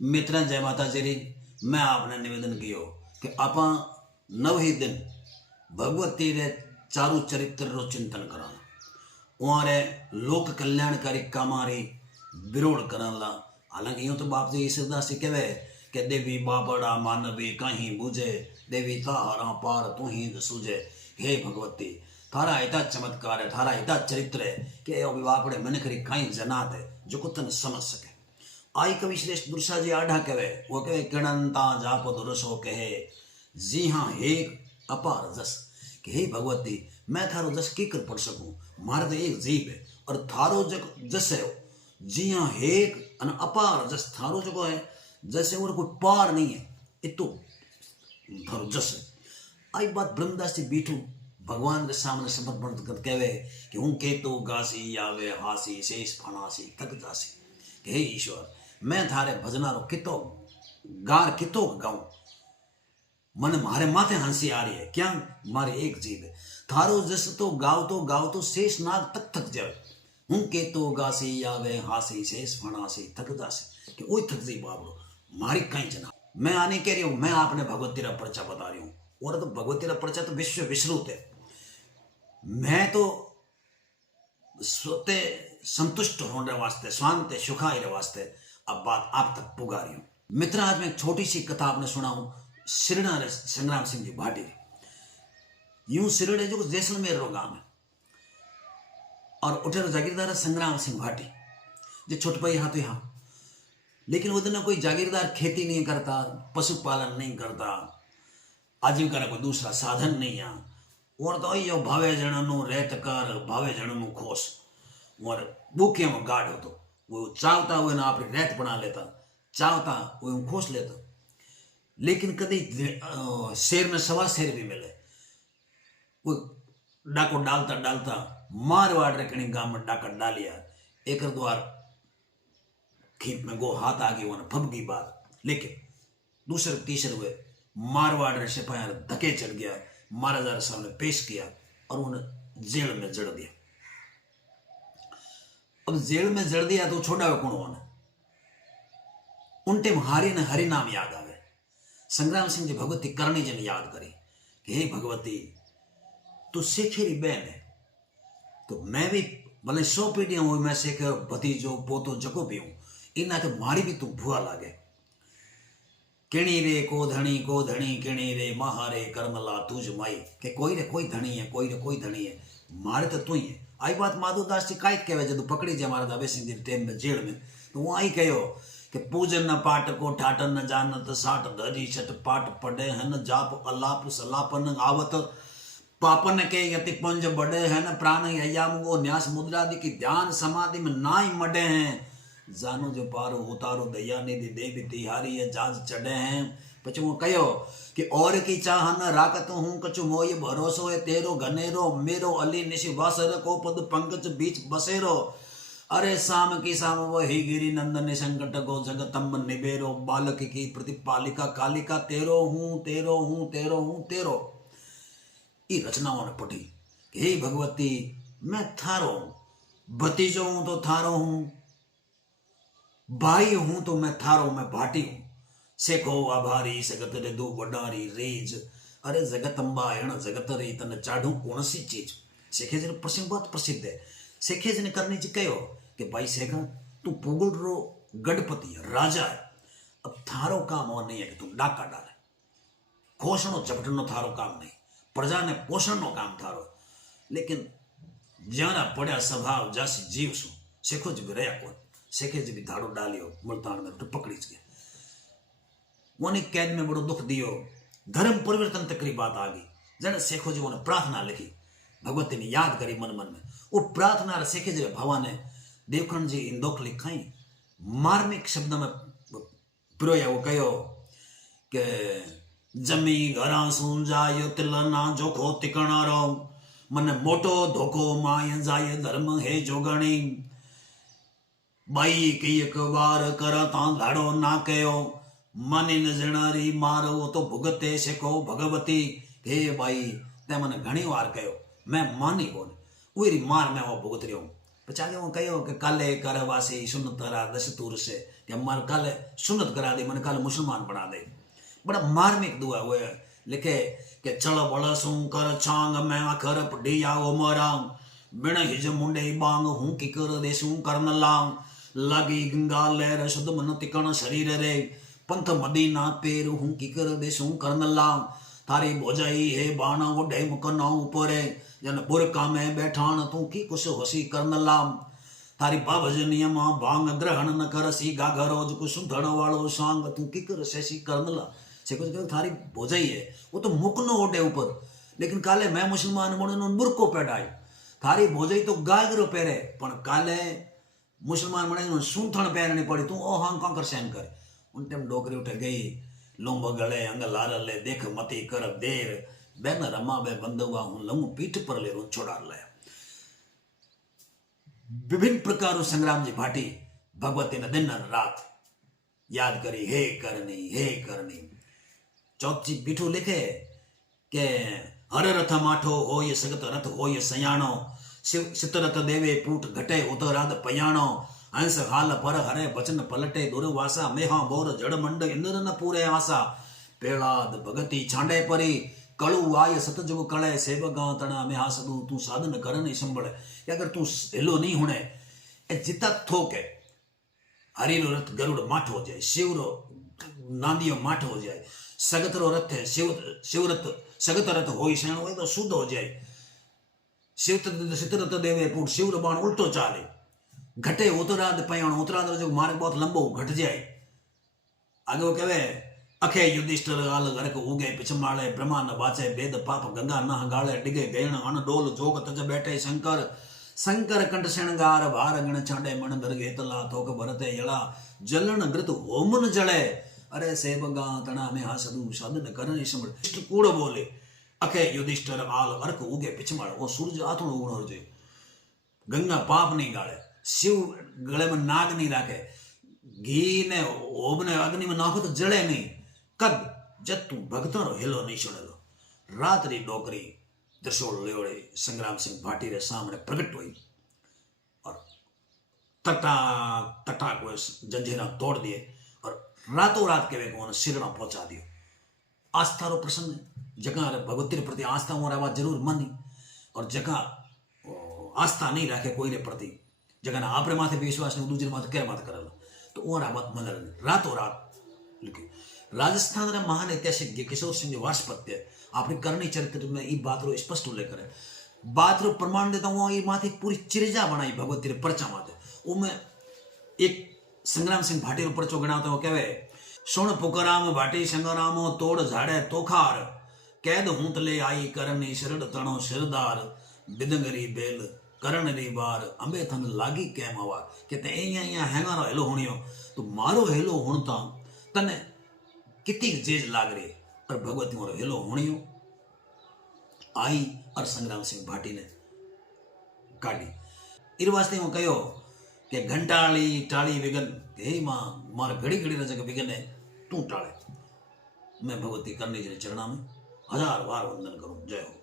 मित्र जय माता जी। मैं आपने निवेदन कियो कि आप नव ही दिन भगवती रे चारु चरित्र रो चिंतन करा उरे लोक कल्याणकारी कामारी विरोध करला। हालांकि यूं तो बाप जी ईश्वरदास जी कहवे कि देवी बाबड़ा मानवी कहीं बुझे, देवी तारा पार तू ही सूझे। हे भगवती थारा इतना चमत्कार है, थारा इतना चरित्र है कि अभी बापड़े मन करी कहीं जनात है जो को तन समझ सके। आई कवि श्रेष्ठ दुर्सा जी आढ़ा कहे, वो कहे किणंता जाप दुरसो कहे, जी हाँ हे अपार जस कि हे भगवती मैं थारो जस की कर पढ़ सकूं, मारे तो एक जीव है और थारो जस है। जी हाँ हे अन अपार जस थारो जो है जैसे और कोई पार नहीं है, इतो थारो जस है। आई बात ब्रह्मदास जी बीठू भगवान के सामने समर्पण कर कहे कि हूँ के तो गासी आवे हासी शेष फणासी थक जासी कि हे ईश्वर मैं थारे भजनारो कितो गार कितो गाऊं, मन मारे माथे हंसी आ रही है क्या मारे एक जीव है। थारो जस तो गाव तो शेष नाग तक थक जावे। हूँ के तो गासी आवे हासी शेष फणासी थक जासी कि ओई थक जी बाबरो मारी कहीं जना। मैं आने कह रही हूं, मैं आपने भगवती रा पर्चा बता रही हूं और तो भगवती रा पर्चा तो विश्व विश्रुत है। मैं तो स्वते संतुष्ट होने वास्ते शांत सुखाई वास्ते अब बात आप तक पुगा रही हूं। मित्र आज मैं एक छोटी सी कथा आपने सुनाऊं सिरना संग्राम सिंह जी भाटी। यूं सिरड़े जो जैसलमेर रो गांव है और उठे जागीरदार संग्राम सिंह भाटी जो छोटपाई हाथ यहाँ, लेकिन वो दिन कोई जागीरदार खेती नहीं करता, पशुपालन नहीं करता, आजीविका का कोई दूसरा साधन नहीं है। और तो यो भावे जन रेत कर भावे जन खोस और बुके में गाढ़ हो तो वो चाहता हुए ना अपनी रेत बना लेता, चाहता वो खोस लेता। लेकिन कभी शेर में सवा शेर भी मिले, वो डाको डालता डालता मारवाड़ रखनी गांव में डाका डालिया एक द्वार खीप में गो हाथ आ गई वो फबगी बात। लेकिन दूसरे तीसरे हुए मारवाड़ रे सिपाही धके चढ़ गया, महाराजा के सामने पेश किया और उन्हें जेल में जड़ दिया। अब जेल में जड़ दिया तो छोड़ा कौन उन्हें उन टेम हारी ने हरि नाम याद आवे। संग्राम सिंह जी भगवती करणी जी ने याद करी कि हे भगवती तू शेखेरी बहन है तो मैं भी भले 100 पीढ़ियां हुई मैं शेखे भतीजो पोतो जको भी हूं, इना तो मारी भी तू भुआ लागे। किणी रे को धनी किणी रे महारे करमला तुझ माई के कोई रे कोई धनी है, कोई रे कोई धनी है, मारे तो तू ही है। आई बात माधुदास जी काई कहवे जब पकड़ी जे महाराज अभय सिंह जी टेम में जेल में तो वो आई कहो कि पूजन न पाट को ठाटन न जानत साठ धरी छठ पाट पड़े हन जाप अलाप सलापन आवत पापन के यति पंज बड़े हैं न प्राण हयाम गो न्यास मुद्रादि की ध्यान समाधि में नाई मडे हैं। जानो जो पारो उतारो दया निधि देवी तिहारी है जाज चढ़े हैं। पछू वो कहो कि और की चाह न राकत हूँ कछु मोय भरोसो है तेरो घनेरो मेरो अली निशि वासर को पद पंकज बीच बसेरो। अरे शाम की शाम वही गिरी नंदन संकट को जगतम्ब निबेरो बालक की प्रतिपालिका कालिका तेरो हूँ तेरो हूँ तेरो हूँ तेरो। ये रचनाओं ने पढ़ी कि हे भगवती मैं थारो भतीजो हूं तो थारो हूं, भाई हूं तो मैं थारो मैं भाटी हूं। सेखो आभारी सगत रे दो वडारी रेज। अरे जगत अम्बा एण जगत रे तन चाढ़ू कौन सी चीज। सेखे जी प्रसंग बहुत प्रसिद्ध है। सेखे जी ने करनी जी कहो कि भाई सेखा तू पुगुल रो गणपति राजा है, अब थारो काम और नहीं है कि तू डाका डाले, खोसणो झपटनो थारो काम नहीं, प्रजा ने पोषण नो काम थारो। लेकिन ज्यादा पड़ा स्वभाव जैसी जीव सु सेखो जी भी रहा कौन, सेखे जी भी धाड़ो डालियो मुल्तान में तो पकड़ी गया। वोनी कैद में बड़ो दुख दियो, धर्म परिवर्तन तक की बात आ गई। जने सेखो जी ने प्रार्थना लिखी, भगवती ने याद करी मन मन में, वो प्रार्थना सेखे जी भगवान ने देवखंड जी इंदोख लिखाई मार्मिक शब्द में पिरोया। वो कहो कि जमी घरा सुन जाय तिलना जोखो तिकणा रो मन मोटो धोखो माय जाय धर्म हे जोगणी। बाई की एक बार कर ता धाड़ो ना कयो मानी न जणारी मारो तो भुगते सेको भगवती। हे बाई ते मन घणी वार कयो मैं मानी कोन उरी मार में वो भुगत रही हूं। पछा वो कहो कि काले करवासी सुन तरा दस्तूर से कि हमारे काले सुन्नत करा दे, मैंने काले मुसलमान बना दे। बड़ा मार्मिक दुआ हुए लिखे कि चल बड़ा सू कर छांग मैं अखर पढ़ी आओ मरांग बिन हिज मुंडे बांग हूं की कर देसू करन लांग लागी गंगा लहर शुद्ध मन तिकण शरीर रे पंथ मदीना पेर हूं की कर देसू करन लांग थारी भोजाई है बाणा ओढ़े मुकना ऊपरे जन बुरका में बैठान तू की कुछ होसी करन लाम थारी बाबज नियमा भांग ग्रहण न कर सी गाघरोज कुछ सुंधण वालो सांग तू की कर सेसी करन ला से कुछ कर थारी भोजाई है वो तो मुकनो ओढ़े ऊपर, लेकिन काले मैं मुसलमान बनो बुरको पेटाई थारी भोजाई तो गागरो पहरे पण काले मुसलमान बने सूंथण पहरनी पड़ी तू ओ हांग कांकर सहन कर। उन टाइम डोकरी उठे गई लोंब गले अंग लारले देख मती कर देर बेन रमा बे बंदुआ हूं लंग पीठ पर ले छोड़ा ले। विभिन्न प्रकार संग्राम जी भाटी भगवती ने दिन रात याद करी हे करनी। चौथी पीठो लिखे के हर रथ माठो हो ये सगत रथ हो ये सयाणो सितरत देवे पूट घटे उतराद पयाणो हंस हाल पर हरे बचन पलटे दुर्वासा मेहा बोर जड़ मंड इंद्र न पूरे आशा पेड़ाद भगती छांडे परी कड़ू आय सतजुग कळे सेवगा तना मेहा सदू तू साधन कर नहीं संभले। अगर तू हेलो नहीं होने ए जिता थोके हरिलो रथ गरुड़ माठ हो जाए, शिवरो नांदियो माठ हो जाए, सगतरो रथ है शिवरथ सगत रथ हो शैणो तो शुद्ध हो जाए, सितरत देवे पूट शिवर बाण उल्टो चाले घटे उतराद पयाण उतराद जो मार्ग बहुत लंबो घट जाए। आगे वो कहे अखे युधिष्ठिर आल गरक उगे पिछमाड़े ब्रह्मा न बाचे वेद पाप गंगा न गाले डिगे गैण अन डोल जोग तज बैठे शंकर शंकर कंठ शणगार भार गण छांडे मन दरगे तला थोक भरते यड़ा जलन घृत होमन जले अरे सेवगा तना में हासदू साधन करने समझ कूड़ बोले अखे युधिष्ठिर आल गरक उगे पिछमाड़े वो सूरज आथणो उगणो होजे, गंगा पाप नहीं गाले, शिव गले में नाग नहीं राखे, घी ने ओब ने अग्नि में नाखो तो जड़े नहीं, कद जब तू भगतों रो हेलो नहीं सुनेलो। रात्रि डोकरी त्रिशूल लेवड़े संग्राम सिंह भाटी रे सामने प्रकट हुई और तटा को जंजीरा तोड़ दिए और रातों रात के वे को सिरना पहुंचा दियो। आस्था रो प्रसंग जगह भगवती रे प्रति आस्था और बात जरूर मानी और जगह आस्था नहीं रखे कोई रे प्रति जगह आपरे माथे विश्वास नहीं दूसरे माथे क्या माथे करेलो तो और बात मन रातों रात लिखी। राजस्थान रे महान ऐतिहासिक किशोर सिंह वार्षपत्य अपनी करनी चरित्र में ये बात रो स्पष्ट उल्लेख करे, बात रो प्रमाण देता हूँ। ये माथे पूरी चिरजा बनाई भगवती रे परचा माथे उनमें एक संग्राम सिंह भाटी रो परचो गणाता हो कहवे सुन पुकराम भाटी संग्रामो तोड़ झाड़े तोखार कैद हूंत ले आई करनी शरड़ तणो सिरदार बिदंगरी बेल करण री बार अंबे थन लागी कैम हवा कहते अहियां हैंगारो हेलो होनियो तो मारो हेलो होणता तने कितनी जेज लाग रही और भगवती मोरो हेलो होनियो आई और संग्राम सिंह भाटी ने काटी। इन वास्ते हूँ कहो कि घंटाली टाली विगन हे मां मार घड़ी घड़ी रजक विगन है तू टाले। मैं भगवती करनी जी चरणा में हजार बार वंदन करूं। जय हो।